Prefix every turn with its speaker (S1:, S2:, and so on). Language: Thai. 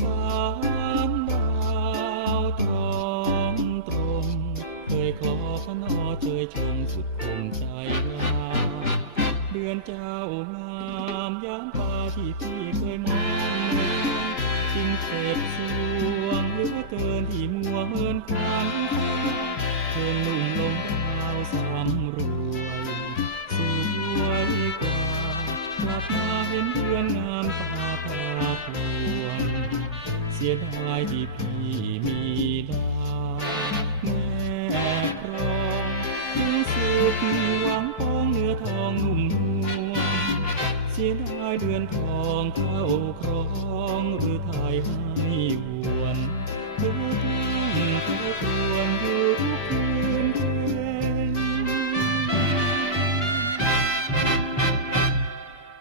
S1: สามดาวตรอมตรมเคยขอขนอเชยชมสุดคงใจราเดือนเจ้างามยามตาที่พี่เคยมองจึงเจ็บสวงเหลือเกินที่มัวเมินควันเธอหนุ่มลงดาวสำรวยสวยกว่ากลับมาเห็นเพื่อนงามตา เสียดายที่พี่มีดาแม่ครองถึงสุดหวังปองเนื้อทองนุ่มนวลเสียดายเดือนทองเข้าครองหรือไทย